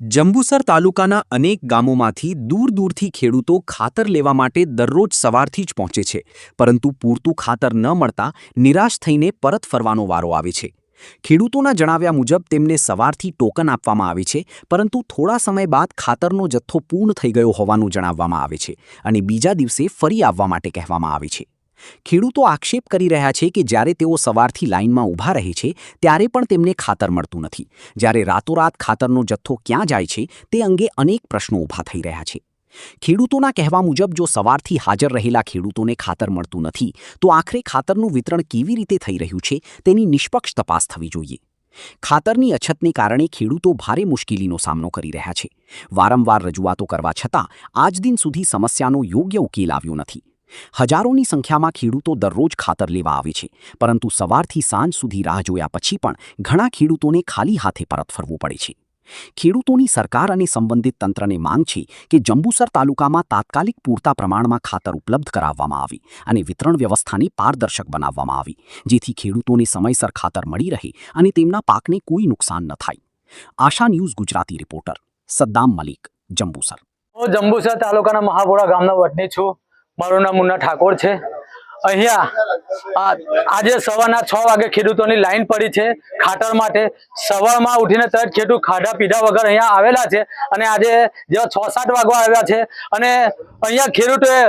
જંબુસર તાલુકાના અનેક ગામોમાંથી દૂર દૂરથી ખેડૂતો ખાતર લેવા માટે દરરોજ સવારથી જ પહોંચે છે, પરંતુ પૂરતું ખાતર ન મળતા નિરાશ થઈને પરત ફરવાનો વારો આવે છે। ખેડૂતોના જણાવ્યા મુજબ તેમને સવારથી ટોકન આપવામાં આવે છે, પરંતુ થોડા સમય બાદ ખાતરનો જથ્થો પૂર્ણ થઈ ગયો હોવાનું જણાવવામાં આવે છે અને બીજા દિવસે ફરી આવવા માટે કહેવામાં આવે છે। ખેડૂતો આક્ષેપ કરી રહ્યા છે કે જ્યારે તેઓ સવારથી લાઇનમાં ઊભા રહે છે ત્યારે પણ તેમને ખાતર મળતું નથી, જ્યારે રાતોરાત ખાતરનો જથ્થો ક્યાં જાય છે તે અંગે અનેક પ્રશ્નો ઊભા થઈ રહ્યા છે। ખેડૂતોના કહેવા મુજબ જો સવારથી હાજર રહેલા ખેડૂતોને ખાતર મળતું નથી તો આખરે ખાતરનું વિતરણ કેવી રીતે થઈ રહ્યું છે તેની નિષ્પક્ષ તપાસ થવી જોઈએ। ખાતરની અછતને કારણે ખેડૂતો ભારે મુશ્કેલીનો સામનો કરી રહ્યા છે। વારંવાર રજૂઆતો કરવા છતાં આજ દિન સુધી સમસ્યાનો યોગ્ય ઉકેલ આવ્યો નથી। હજારોની સંખ્યામાં ખેડૂતો દરરોજ ખાતર લેવા આવે છે, પરંતુ સવારથી સાંજ સુધી રાહ જોયા પછી પણ ઘણા ખેડૂતોને ખાલી હાથે પરત ફરવું પડે છે। ખેડૂતોની સરકાર અને સંબંધિત તંત્રને માંગ છે કે જંબુસર તાલુકામાં તાત્કાલિક પૂરતા પ્રમાણમાં ખાતર ઉપલબ્ધ કરાવવામાં આવે અને વિતરણ વ્યવસ્થાને પારદર્શક બનાવવામાં આવે, જેથી ખેડૂતોને સમયસર ખાતર મળી રહે અને તેમના પાકને કોઈ નુકસાન ન થાય। આશા news Gujarati reporter Saddam Malik, Jambusar. હું જંબુસર તાલુકાના મહાપુરા ગામનો વતની છું। મારું નામ મુન્ના ઠાકોર છે। અહીંયા આજે સવારના 6 વાગે ખેડૂતોની લાઈન પડી છે ખાતર માટે। સવારમાં ઉઠીને તરત ખેડૂત ખાધા પીધા વગર અહીંયા આવેલા છે અને આજે જેવા 6-7 વાગવા આવ્યા છે અને અહીંયા ખેડૂતોએ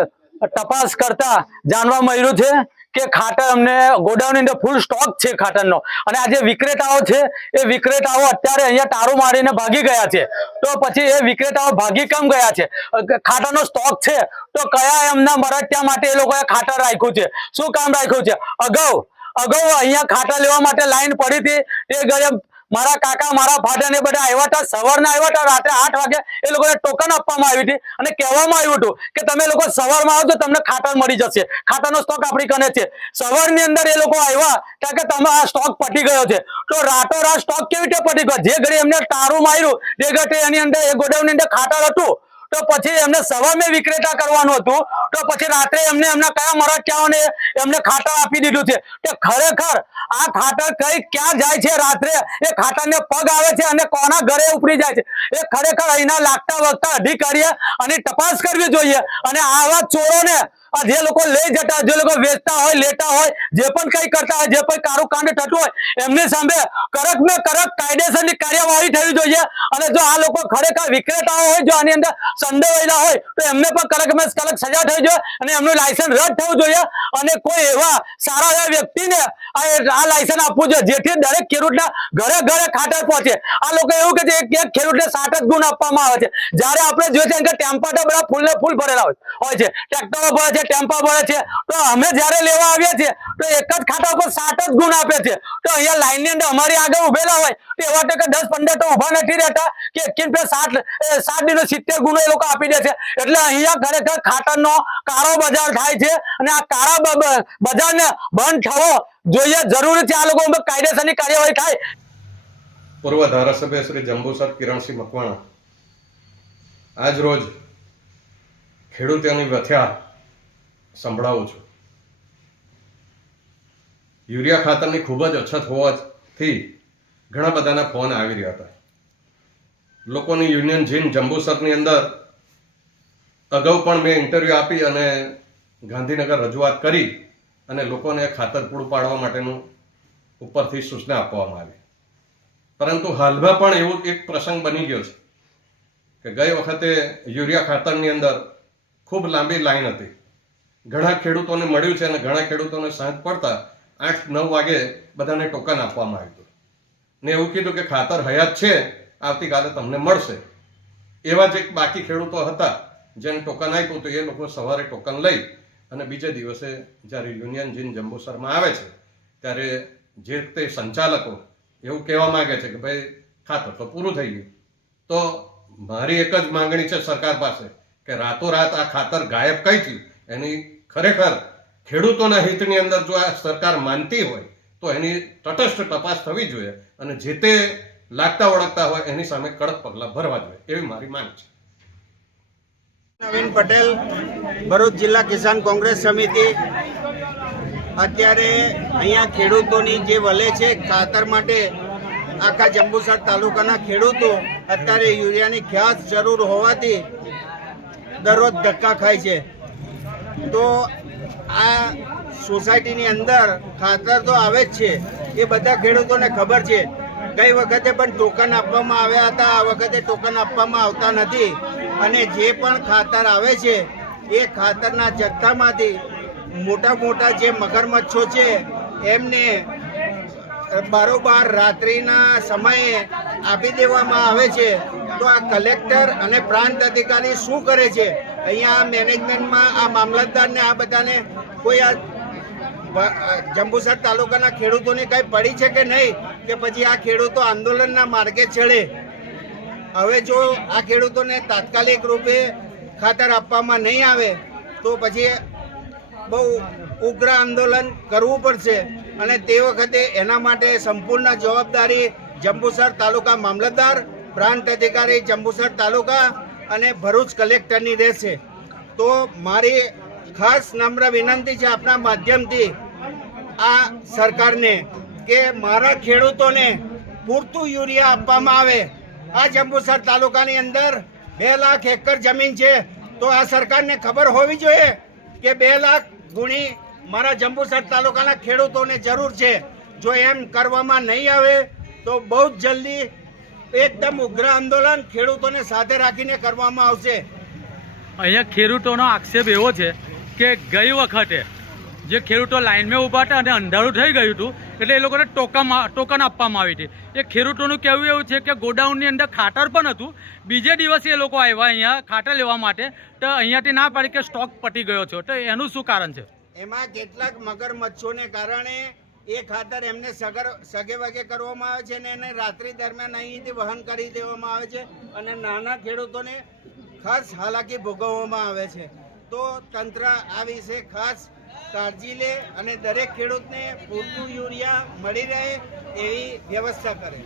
તપાસ કરતા જાણવા મળ્યું છે કે ખાતર અમને ગોડાઉનની અંદર ફૂલ સ્ટોક છે ખાતરનો, અને આ જે વિક્રેતાઓ છે એ વિક્રેતાઓ અત્યારે અહીંયા તારું મારીને ભાગી ગયા છે। તો પછી એ વિક્રેતાઓ ભાગી કેમ ગયા છે? ખાતરનો સ્ટોક છે તો કયા એમના મરત્યા માટે એ લોકોએ ખાતર રાખ્યું છે? શું કામ રાખ્યું છે? અગાઉ અહીંયા ખાતર લેવા માટે લાઈન પડી હતી, એ ઘરે મારા કાકા મારા ફાધર ને બધા આવ્યા હતા। સવારના આવ્યા હતા, રાત્રે 8 વાગે એ લોકોને ટોકન આપવામાં આવી હતી અને કહેવામાં આવ્યું હતું કે તમે લોકો સવારમાં આવો તો તમને ખાતર મળી જશે, ખાતરનો સ્ટોક આપણી કને છે। સવારની અંદર એ લોકો આવ્યા કારણ કે તમે આ સ્ટોક પટી ગયો છે, તો રાતોરાત સ્ટોક કેવી રીતે પટી ગયો? જે ઘડી એમને તારું માર્યું તે ઘડી એની અંદર એ ગોડાઉનની અંદર ખાતર હતું, તો પછી એમને સવારમાં વિક્રેતા કરવાનું હતું, તો પછી રાત્રે એમને એમના કયા મરત્યાઓને એમને ખાતર આપી દીધું છે? કે ખરેખર આ ખાતર કઈ ક્યાં જાય છે? રાત્રે એ ખાતરને પગ આવે છે અને કોના ઘરે ઉપડી જાય છે? એ ખરેખર અહીંના લાગતા વળગતા અધિકારીએ આની તપાસ કરવી જોઈએ અને આવા ચોરોને જે લોકો લઈ જતા, જે લોકો વેચતા હોય, લેતા હોય, જે પણ કઈ કરતા હોય, જે પણ કારું કાંડ થતું હોય, એમની સામે કડક ને કડક કાયદેસરની કાર્યવાહી થવી જોઈએ। અને જો આ લોકો ખરેખર વિક્રેતાઓ હોય, જો આની અંદર સંડોવાયેલા હોય, તો એમને પણ કડક માં કડક સજા થવી જોઈએ અને એમનું લાયસન્સ રદ થવું જોઈએ અને કોઈ એવા સારા એવા વ્યક્તિને આ લાયસન્સ આપવું જોઈએ જેથી દરેક ખેડૂતના ઘરે ઘરે ખાતર પહોંચે। આ લોકો એવું કે છે એક ખેડૂતને 7 જ ગુણ આપવામાં આવે છે, જ્યારે આપણે જોઈએ છે કે ટેમ્પા તો બધા ફૂલ ને ફૂલ ભરેલા હોય છે, ટ્રેક્ટરો ભરે છે, ટેમ્પા ભરે છે, તો અમે જ્યારે લેવા આવ્યા છીએ તો એક જ ખાતા પર 7 જ ગુણ આપે છે। તો અહીંયા લાઈનની અંદર અમારી આગળ ઉભેલા હોય તો એવા તો કે 10-15 તો ઉભા નથી રહેતા કે 7 દિવસ 70 ગુણો એ લોકો આપી દે છે। એટલે અહીંયા ખરેખર ખાતરનો કાળો બજાર થાય છે અને આ કાળા બજારને બંધ થવો જોઈએ, જરૂરી છે। આ લોકો ઉપર કાયદેસરની કાર્યવાહી થાય। પૂર્વ ધારાસભ્ય શ્રી જંબુસર કિરણસિંહ મકવાણા આજ રોજ ખેડૂતોની વ્યથા સંભળાવું છું। યુરિયા ખાતરની ખૂબ જ અછત હોવાથી ઘણા બધાના ફોન આવી રહ્યા હતા। લોકોની યુનિયન જીન જંબુસરની અંદર અગાઉ પણ મેં ઇન્ટરવ્યૂ આપી અને ગાંધીનગર રજૂઆત કરી અને લોકોને ખાતર પૂરું પાડવા માટેનું ઉપરથી સૂચના આપવામાં આવી, પરંતુ હાલમાં પણ એવું એક પ્રસંગ બની ગયો છે કે ગઈ વખતે યુરિયા ખાતરની અંદર ખૂબ લાંબી લાઈન હતી। ઘણા ખેડૂતોને મળ્યું છે અને ઘણા ખેડૂતોને સાંજ પડતા 8-9 વાગે બધાને ટોકન આપવામાં આવ્યું ને એવું કીધું કે ખાતર હયાત છે, આવતીકાલે તમને મળશે। એવા જ એક બાકી ખેડૂતો હતા જેને ટોકન આપ્યું તો એ લોકો સવારે ટોકન લઈ અને બીજે દિવસે જ્યારે યુનિયન જીન જંબુસરમાં આવે છે ત્યારે જે તે સંચાલકો એવું કહેવા માંગે છે કે ભાઈ ખાતર તો પૂરું થઈ ગયું। તો મારી એક જ માંગણી છે સરકાર પાસે કે રાતોરાત આ ખાતર ગાયબ કઈ થયું એની ખરેખર ખેડૂતોના હિતની અંદર જો આ સરકાર માનતી હોય તો એની તટસ્થ તપાસ થવી જોઈએ અને જે તે લાગતા ઓળખતા હોય એની સામે કડક પગલાં ભરવા જોઈએ, એવી મારી માંગ છે। નવીન પટેલ, ભરૂચ જિલ્લા કિસાન કોંગ્રેસ સમિતિ। અત્યારે અહીંયા ખેડૂતોની જે વલે છે ખાતર માટે આખા જંબુસર તાલુકાના ખેડૂતો અત્યારે યુરિયાની ખાસ જરૂર હોવાથી દરરોજ ધક્કા ખાય છે. તો આ સોસાયટીની અંદર ખાતર તો આવે જ છે, એ બધા ખેડૂતોને ખબર છે. ગઈ વખતે પણ ટોકન આપવામાં આવ્યા હતા, આ વખતે ટોકન આપવામાં આવતા નથી. અને જે પણ ખાતર આવે છે એ ખાતરના જથ્થામાંથી મોટા મોટા જે મગરમચ્છો છે એમને બારોબાર રાત્રિના સમયે આપી દેવામાં આવે છે. તો આ કલેક્ટર અને પ્રાંત અધિકારી શું કરે છે? અહીંયા મેનેજમેન્ટમાં આ મામલતદારને આ બધાને કોઈ આ જંબુસર તાલુકાના ખેડૂતોને કઈ પડી છે કે નહીં, કે પછી આ ખેડૂતો આંદોલનના માર્ગે ચડે? હવે જો આ ખેડૂતોને તાત્કાલિક રૂપે ખાતર આપવામાં નહીં આવે તો પછી બહુ ઉગ્ર આંદોલન કરવું પડશે. અને તે વખતે એના માટે સંપૂર્ણ જવાબદારી જંબુસર તાલુકા મામલતદાર, પ્રાંત અધિકારી જંબુસર તાલુકા અને ભરૂચ કલેક્ટરની રહેશે. તો મારી ખાસ નમ્ર વિનંતી છે આપના માધ્યમથી આ સરકારને કે મારા ખેડૂતોને પૂરતું યુરિયા આપવામાં આવે. આ જંબુસર તાલુકાની અંદર 2 લાખ એકર જમીન છે, તો આ સરકારને ખબર હોવી જોઈએ કે 2 લાખ ગુણી મારા જંબુસર તાલુકાના ખેડૂતોને જરૂર છે. જો એમ કરવામાં નહીં આવે તો બહુ જ જલ્દી એકદમ ઉગ્ર આંદોલન ખેડૂતોને સાથે રાખીને કરવામાં આવશે. અહીંયા ખેડૂતોનો આક્ષેપ એવો છે કે ગઈ વખતે જે ખેડૂતો લાઇનમાં ઊભા હતા અને અંધારું થઈ ગયું હતું એટલે એ લોકોને ટોકન આપવામાં આવી હતી. એ ખેડૂતોનું કહેવું એવું છે કે ગોડાઉનની અંદર ખાતર પણ હતું, બીજે દિવસે એ લોકો આવ્યા અહીંયા ખાતર લેવા માટે, તો અહીંયાથી ના પાડી કે સ્ટોક પતી ગયો છે. તો એનું શું કારણ છે? એમાં કેટલાક મગરમચ્છોને કારણે એ ખાતર એમને સગે વગે કરવામાં આવે છે અને એને રાત્રિ દરમિયાન અહીંથી વહન કરી દેવામાં આવે છે અને નાના ખેડૂતોને ખાસ હાલાકી ભોગવવામાં આવે છે. તો તંત્ર આ વિશે ખાસ કાળજી લે અને દરેક ખેડૂતને પૂરતું યુરિયા મળી રહે એવી વ્યવસ્થા કરે.